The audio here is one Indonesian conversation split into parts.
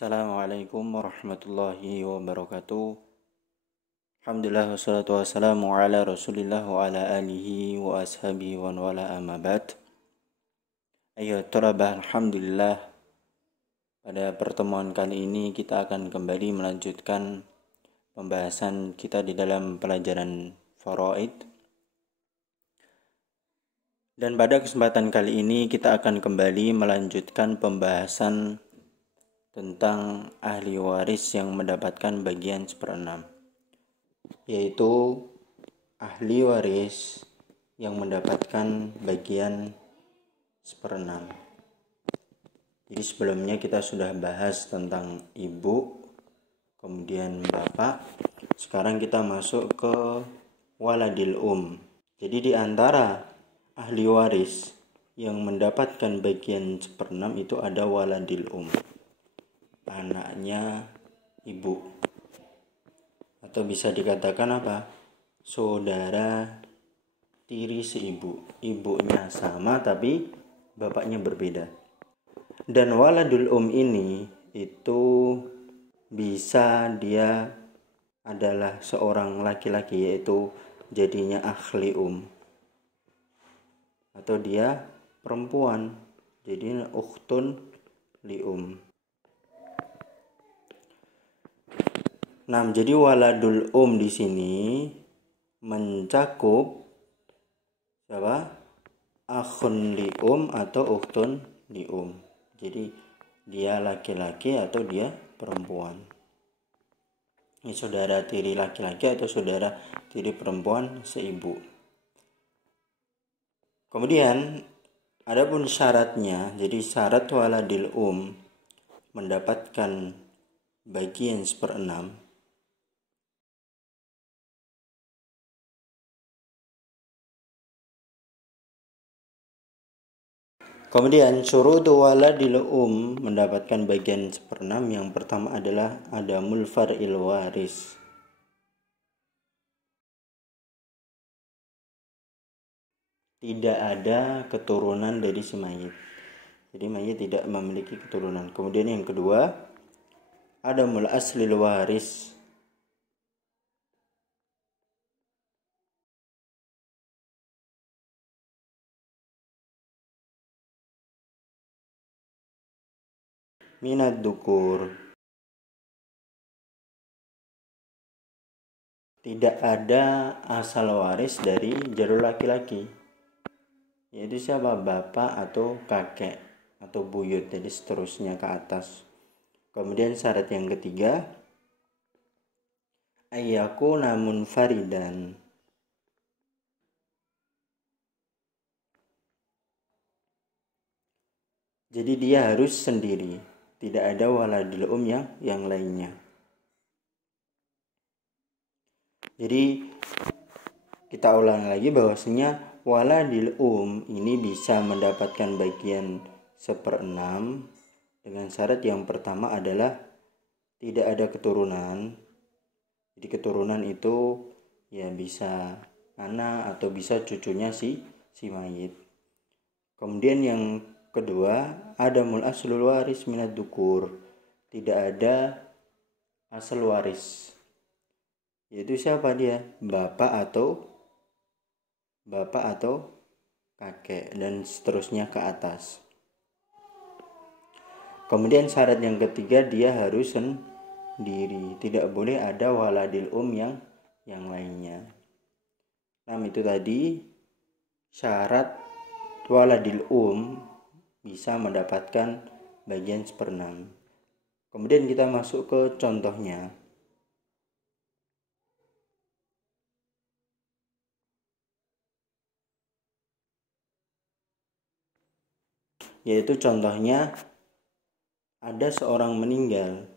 Assalamualaikum warahmatullahi wabarakatuh. Alhamdulillah wassalatu wassalamu ala rasulillah wa ala alihi wa ashabihi wa wala amma ba'd. Ayo Torabah, alhamdulillah, pada pertemuan kali ini kita akan kembali melanjutkan pembahasan kita di dalam pelajaran faraid. Dan pada kesempatan kali ini kita akan kembali melanjutkan pembahasan tentang ahli waris yang mendapatkan bagian 1/6, yaitu ahli waris yang mendapatkan bagian 1/6. Jadi sebelumnya kita sudah bahas tentang ibu, kemudian bapak. Sekarang kita masuk ke waladil Jadi di antara ahli waris yang mendapatkan bagian 1/6 itu ada waladil anaknya ibu, atau bisa dikatakan apa? Saudara tiri seibu. Ibunya sama tapi bapaknya berbeda. Dan waladul ini itu bisa dia adalah seorang laki-laki, yaitu jadinya akhli atau dia perempuan, jadi ukhtun li Nah, jadi waladul di sini mencakup siapa? Akhun li atau ukhtun li Jadi dia laki-laki atau dia perempuan. Ini saudara tiri laki-laki atau saudara tiri perempuan seibu. Kemudian adapun syaratnya, jadi syarat waladil mendapatkan bagian 1/6. Kemudian syurutu waladil mendapatkan bagian 1/6, yang pertama adalah adamul far'il waris. Tidak ada keturunan dari si mayit. Jadi mayit tidak memiliki keturunan. Kemudian yang kedua, adamul aslil waris. Minad dukur. Tidak ada asal waris dari jalur laki-laki, yaitu siapa? Bapak atau kakek atau buyut, jadi seterusnya ke atas. Kemudian syarat yang ketiga, ayyakuna munfaridan. Jadi dia harus sendiri, tidak ada waladil yang lainnya. Jadi kita ulang lagi bahwasanya waladil ini bisa mendapatkan bagian 1/6 dengan syarat yang pertama adalah tidak ada keturunan. Jadi keturunan itu ya bisa anak atau bisa cucunya si mayit. Kemudian yang kedua, adamul aslul waris minad dukur. Tidak ada asal waris, yaitu siapa dia? Bapak atau kakek dan seterusnya ke atas. Kemudian syarat yang ketiga, dia harus sendiri, tidak boleh ada waladil yang lainnya. Nah, itu tadi syarat waladil bisa mendapatkan bagian 1/6. Kemudian kita masuk ke contohnya. Yaitu contohnya ada seorang meninggal,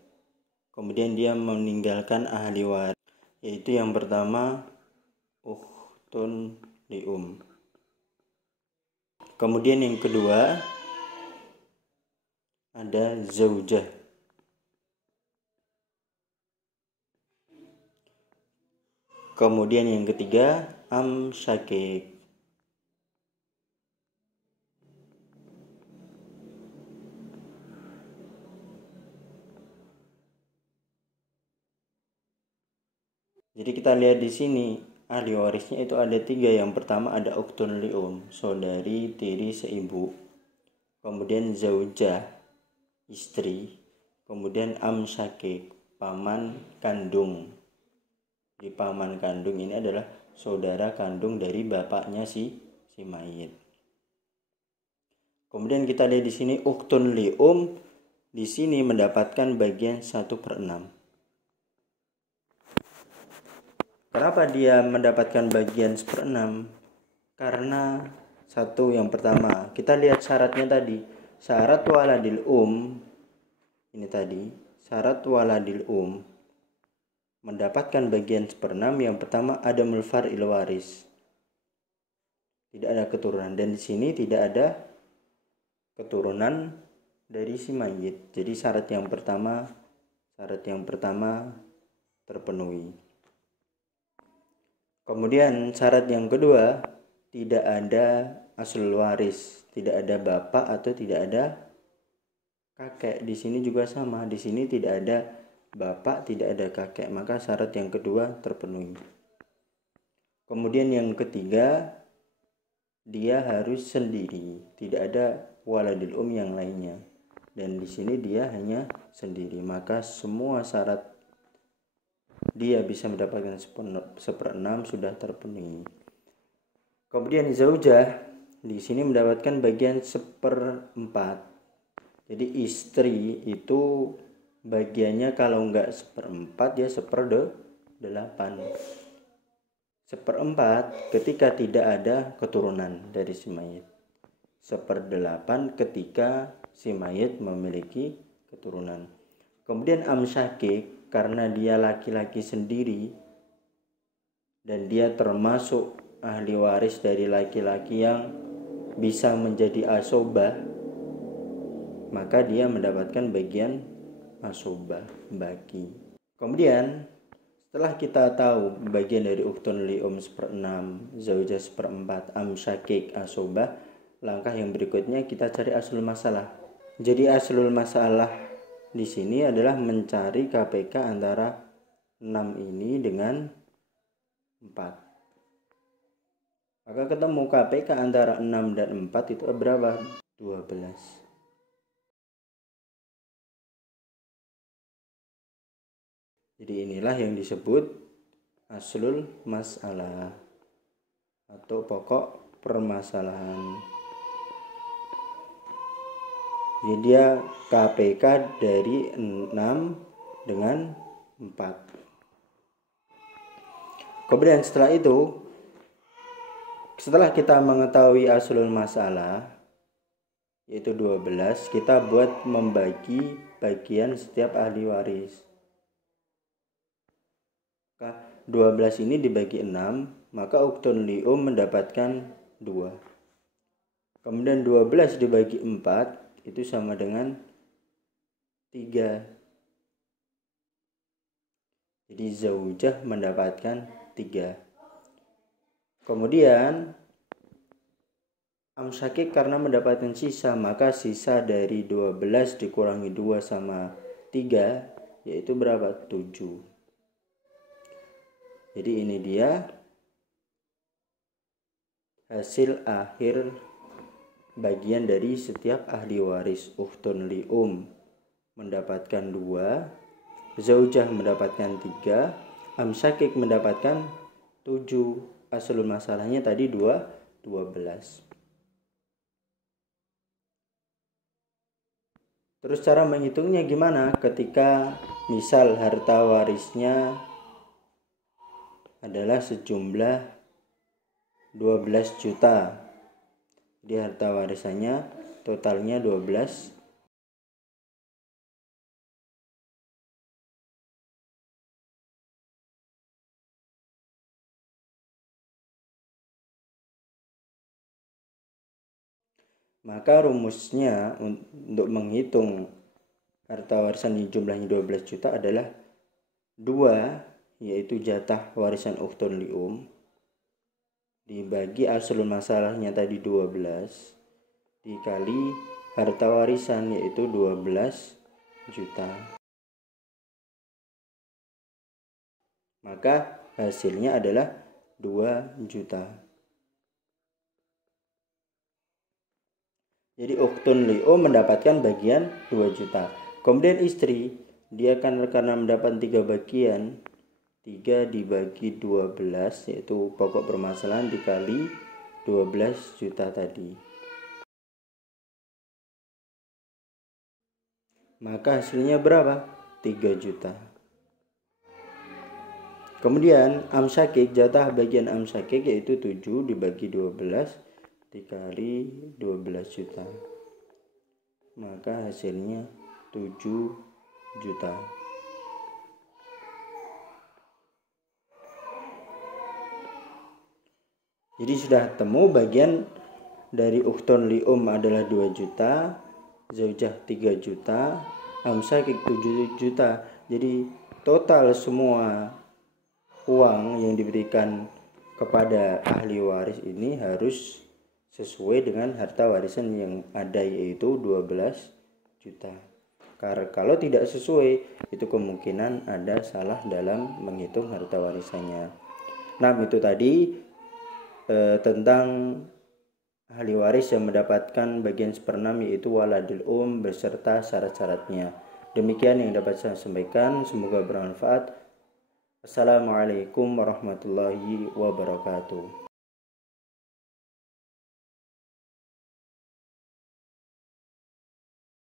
kemudian dia meninggalkan ahli waris, yaitu yang pertama ukhtun li Kemudian yang kedua ada zaujah. Kemudian yang ketiga syakik. Jadi kita lihat di sini ahli warisnya itu ada 3. Yang pertama ada ukhtun li'um, saudari tiri seibu. Kemudian zaujah, istri. Kemudian am syakik, paman kandung. Di paman kandung ini adalah saudara kandung dari bapaknya si mayit. Kemudian kita lihat di sini ukhtun li'um di sini mendapatkan bagian 1/6. Kenapa dia mendapatkan bagian 1/6? Karena yang pertama, kita lihat syaratnya tadi. Syarat waladil ini tadi, syarat waladil mendapatkan bagian 1/6. Yang pertama ada mulfar'il waris. Tidak ada keturunan, dan di sini tidak ada keturunan dari si mayit. Jadi syarat yang pertama terpenuhi. Kemudian syarat yang kedua, tidak ada aslul waris, tidak ada bapak atau tidak ada kakek. Di sini juga sama, di sini tidak ada bapak, tidak ada kakek, maka syarat yang kedua terpenuhi. Kemudian yang ketiga, dia harus sendiri, tidak ada waladil yang lainnya. Dan di sini dia hanya sendiri, maka semua syarat dia bisa mendapatkan 1/6 sudah terpenuhi. Kemudian zaujah di sini mendapatkan bagian 1/4. Jadi istri itu bagiannya kalau enggak 1/4 ya 1/8. 1/4 ketika tidak ada keturunan dari si mayit. 1/8 ketika si mayit memiliki keturunan. Kemudian amsyakik, karena dia laki-laki sendiri dan dia termasuk ahli waris dari laki-laki yang bisa menjadi asobah, maka dia mendapatkan bagian asobah, bagi. Kemudian setelah kita tahu bagian dari ukhtun li'um 1/6, zaujah 1/4, amsyakik, asobah, langkah yang berikutnya kita cari aslul masalah. Jadi aslul masalah di sini adalah mencari KPK antara 6 ini dengan 4. Maka ketemu KPK antara 6 dan 4 itu berapa? 12. Jadi inilah yang disebut aslul masalah atau pokok permasalahan. Jadi dia KPK dari 6 dengan 4. Kemudian setelah kita mengetahui aslul masalah yaitu 12, kita buat membagi bagian setiap ahli waris. 12 ini dibagi 6, maka ukhtun li'um mendapatkan 2. Kemudian 12 dibagi 4 itu sama dengan 3. Jadi zaujah mendapatkan 3. Kemudian amsyakik karena mendapatkan sisa, maka sisa dari 12 dikurangi 2 sama 3 yaitu berapa? 7. Jadi ini dia hasil akhir bagian dari setiap ahli waris. Ukhtun li'um mendapatkan 2, zaujah mendapatkan 3, amsyakik mendapatkan 7. Aslul masalahnya tadi 12. Terus cara menghitungnya gimana? Ketika misal harta warisnya adalah sejumlah 12 juta. Jadi harta warisannya totalnya 12. Maka rumusnya untuk menghitung harta warisan yang jumlahnya 12 juta adalah 2, yaitu jatah warisan ukhtun li'um, dibagi aslul masalahnya tadi 12, dikali harta warisan yaitu 12 juta. Maka hasilnya adalah 2 juta. Jadi ukhtun li'um mendapatkan bagian 2 juta. Kemudian istri, dia kan karena mendapat 3 bagian, 3 dibagi 12, yaitu pokok permasalahan dikali 12 juta tadi. Maka hasilnya berapa? 3 juta. Kemudian amsakik, jatah bagian amsakik yaitu 7 dibagi 12 dikali 12 juta. Maka hasilnya 7 juta. Jadi sudah temu bagian dari ukhtun li'um adalah 2 juta, zaujah 3 juta, amsakik 7 juta. Jadi total semua uang yang diberikan kepada ahli waris ini harus sesuai dengan harta warisan yang ada, yaitu 12 juta. Karena kalau tidak sesuai, itu kemungkinan ada salah dalam menghitung harta warisannya. Nah, itu tadi tentang ahli waris yang mendapatkan bagian seperenam, yaitu waladul beserta syarat-syaratnya. Demikian yang dapat saya sampaikan, semoga bermanfaat. Assalamualaikum warahmatullahi wabarakatuh.